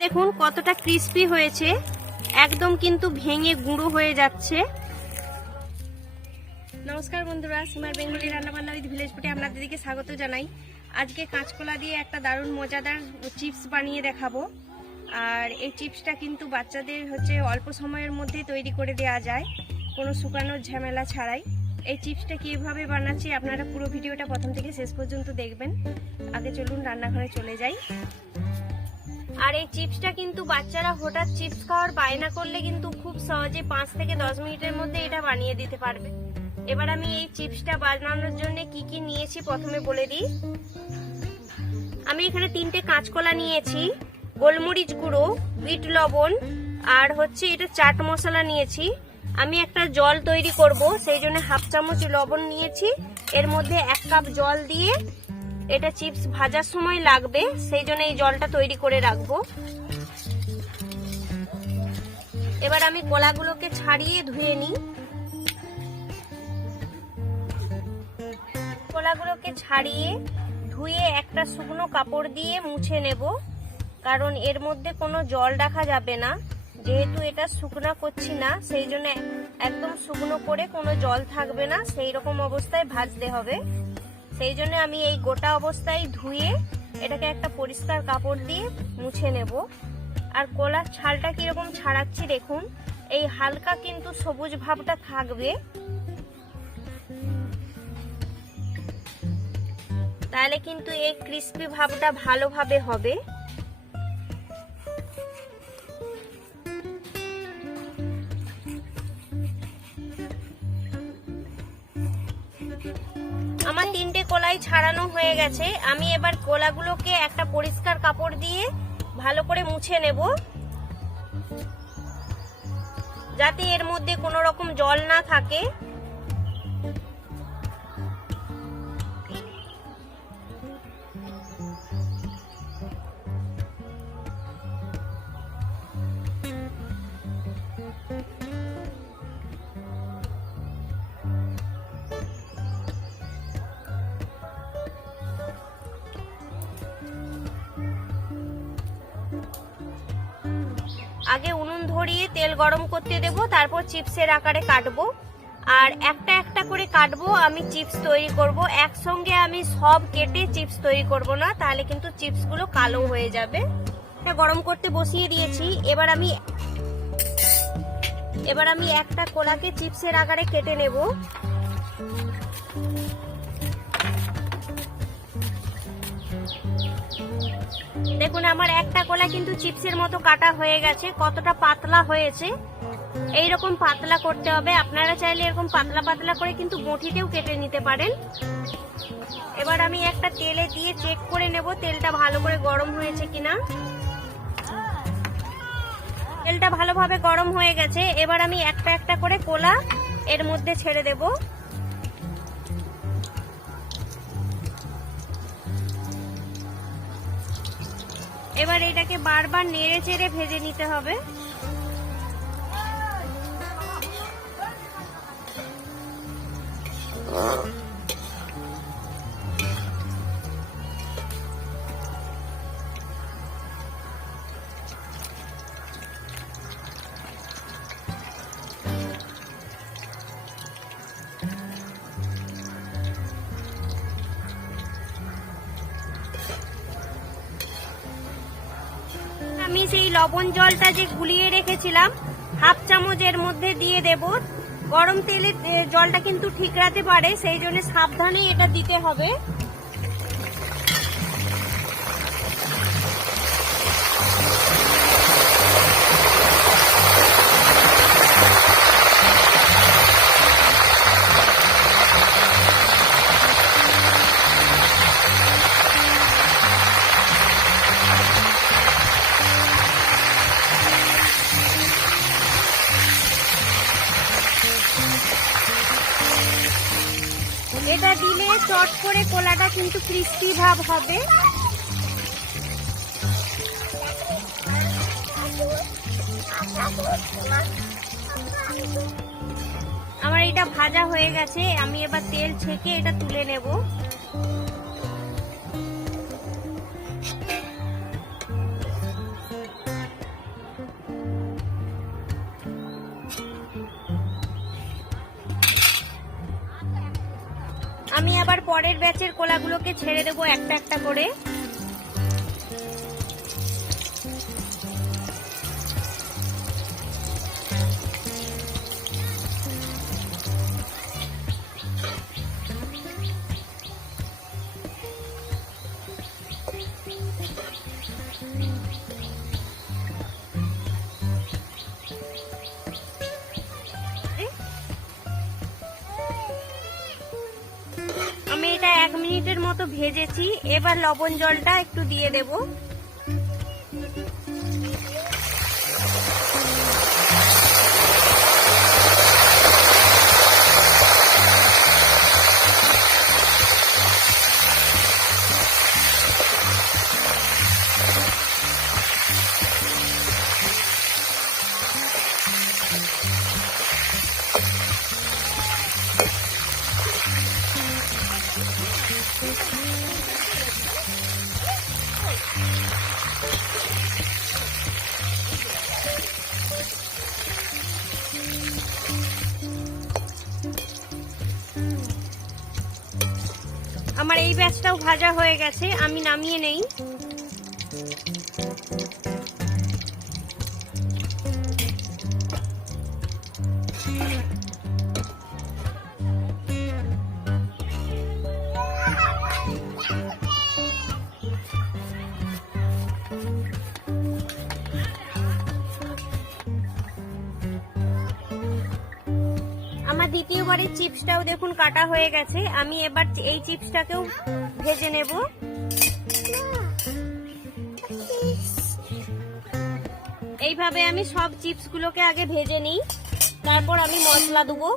দেখুন কতটা ক্রিস্পি হয়েছে, একদম কিন্তু ভেঙে গুঁড়ো হয়ে যাচ্ছে। নমস্কার বন্ধুরা, সীমার বেঙ্গলি রান্না বান্না উইথ ভিলেজ ফুডে আপনাদের দিকে স্বাগত জানাই। আজকে কাঁচকলা দিয়ে একটা দারুণ মজাদার চিপস বানিয়ে দেখাবো। আর এই চিপসটা কিন্তু বাচ্চাদের অল্প সময়ের মধ্যে তৈরি করে দেওয়া যায়, কোনো শুকানোর ঝামেলা ছাড়াই। এই চিপসটা কীভাবে বানাচ্ছি আপনারা পুরো ভিডিওটা প্রথম থেকে শেষ পর্যন্ত দেখবেন। আগে চলুন রান্নাঘরে চলে যাই। আর এই চিপসটা কিন্তু বাচ্চারা হঠাৎ চিপস খাওয়ার বায়না করলে কিন্তু খুব সহজে 5 থেকে 10 মিনিটের মধ্যে এটা বানিয়ে দিতে পারবে। এবার আমি এই চিপসটা বানানোর জন্য কি কি নিয়েছি প্রথমে বলে দিই। আমি এখানে 3টে কাঁচকলা নিয়েছি, গোলমরিচ গুঁড়ো, বিট লবণ আর এটা চাট মশলা নিয়েছি। আমি একটা জল তৈরি করব, সেই জন্য 1/2 চামচ লবণ নিয়েছি। এর মধ্যে 1 কাপ জল দিয়ে এটা চিপস ভাজার সময় লাগবে, সেই জন্য এই জলটা তৈরি করে রাখবো। এবার আমি কলাগুলোকে ছাড়িয়ে ধুয়ে নিই। কলাগুলোকে ছাড়িয়ে ধুয়ে একটা শুকনো কাপড় দিয়ে মুছে নেব, কারণ এর মধ্যে কোনো জল রাখা যাবে না। যেহেতু এটা শুকনো করছি না, সেই জন্য একদম শুকনো করে কোনো জল থাকবে না, সেই রকম অবস্থায় ভাজতে হবে। সেই জন্য আমি এই গোটা অবস্থায় ধুয়ে এটাকে একটা পরিষ্কার কাপড় দিয়ে মুছে নেব। আর কলার ছালটা কিরকম ছাড়াচ্ছি দেখুন, এই হালকা কিন্তু সবুজ ভাবটা থাকবে, তাহলে কিন্তু এই ক্রিস্পি ভাবটা ভালোভাবে হবে। আমার 3টে কলাই ছাড়ানো হয়ে গেছে। আমি এবার কলাগুলোকে একটা পরিষ্কার কাপড় দিয়ে ভালো করে মুছে নেব, যাতে এর মধ্যে কোনো রকম জল না থাকে। আগে উনুন ধরিয়ে তেল গরম করতে দেব, তারপর চিপসের আকারে কাটবো। আর একটা একটা করে কাটবো, আমি চিপস তৈরি করব। একসঙ্গে আমি সব কেটে চিপস তৈরি করব না, তাহলে কিন্তু চিপসগুলো কালো হয়ে যাবে। এটা গরম করতে বসিয়ে দিয়েছি। এবার আমি একটা কলাকে চিপসের আকারে কেটে নেব। দেখুন আমার একটা কলা কিন্তু চিপসের মতো কাটা হয়ে গেছে। কতটা পাতলা হয়েছে, এইরকম পাতলা করতে হবে। আপনারা চাইলে এরকম পাতলা পাতলা করে কিন্তু বটিতেও কেটে নিতে পারেন। এবার আমি একটা তেলে দিয়ে চেক করে নেব তেলটা ভালো করে গরম হয়েছে কিনা। তেলটা ভালোভাবে গরম হয়ে গেছে। এবার আমি একটা একটা করে কলা এর মধ্যে ছেড়ে দেব। এবার এটাকে বারবার নেড়ে চেড়ে ভেজে নিতে হবে। আমি সেই লবণ জলটা যে গুলিয়ে রেখেছিলাম 1/2 চামচ এর মধ্যে দিয়ে দেব। গরম তেলে জলটা কিন্তু ঠিকরাতে পারে, সেই জন্য সাবধানে এটা দিতে হবে। এটা দিলে চট করে কলাটা কিন্তু ক্রিস্পি ভাব হবে। আমার এটা ভাজা হয়ে গেছে, আমি এবার তেল ছেঁকে এটা তুলে নেব। আমি আবার পরের ব্যাচের কলাগুলোকে ছেড়ে দেবো একটা একটা করে। আমি এটা 1 মিনিটের মতো ভেজেছি। এবার লবণ জলটা একটু দিয়ে দেব। আমার এই ব্যাচটাও ভাজা হয়ে গেছে, আমি নামিয়ে নেই। আমার দ্বিতীয়বারের চিপসটাও দেখুন কাটা হয়ে গেছে। আমি এবার এই চিপসটাকেও ভেজে নেব। এইভাবে আমি সব চিপসগুলোকে আগে ভেজে নিই, তারপর আমি মশলা দেবো।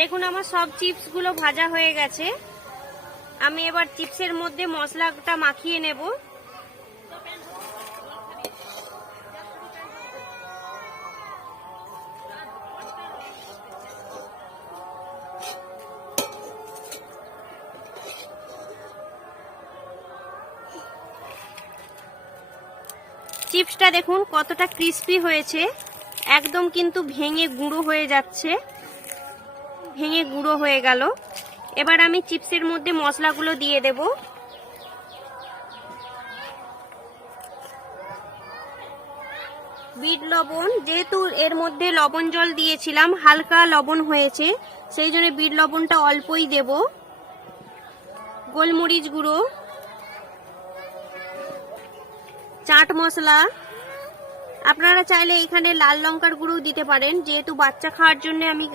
দেখুন আমার সব চিপসগুলো ভাজা হয়ে গেছে। আমি এবার চিপসের মধ্যে মশলাটা মাখিয়ে নেব। চিপসটা দেখুন কতটা ক্রিস্পি হয়েছে, একদম কিন্তু ভেঙে গুঁড়ো হয়ে যাচ্ছে, ভেঙে গুঁড়ো হয়ে গেল। এবার আমি চিপসের মধ্যে মশলাগুলো দিয়ে দেব। বিট লবণ, যেহেতু এর মধ্যে লবণ জল দিয়েছিলাম, হালকা লবণ হয়েছে, সেই জন্য বিট লবণটা অল্পই দেব। গোলমরিচ গুঁড়ো, চাট মশলা, আপনারা চাইলে এখানে লাল লঙ্কার গুঁড়ো দিতে পারেন, যেহেতু বাচ্চা খাওয়ার জন্য আমি,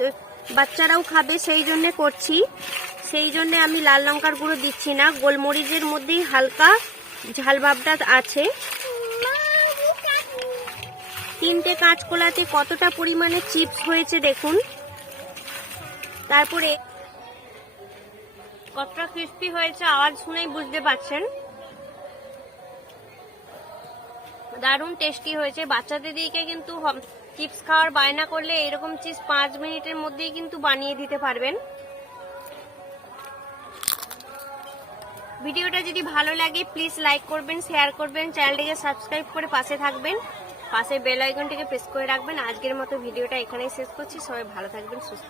বাচ্চারাও খাবে সেই জন্য করছি, সেই জন্য আমি লাল লঙ্কার গুঁড়ো দিচ্ছি না। গোলমরিচের মধ্যেই হালকা ঝাল ভাবটা আছে। 3টে কাঁচকলাতে কতটা পরিমাণে চিপস হয়েছে দেখুন। তারপরে কতটা ক্রিস্পি হয়েছে আওয়াজ শুনেই বুঝতে পারছেন। দারুণ টেস্টি হয়েছে। বাচ্চাদের দিকে কিন্তু চিপস খাওয়ার বায়না করলে এরকম চিপস 5 মিনিটের মধ্যেই কিন্তু বানিয়ে দিতে পারবেন। ভিডিওটা যদি ভালো লাগে প্লিজ লাইক করবেন, শেয়ার করবেন, চ্যানেলটিকে সাবস্ক্রাইব করে পাশে থাকবেন, পাশে বেল আইকনটিকে প্রেস করে রাখবেন। আজকের মতো ভিডিওটা এখানেই শেষ করছি। সবাই ভালো থাকবেন, সুস্থ।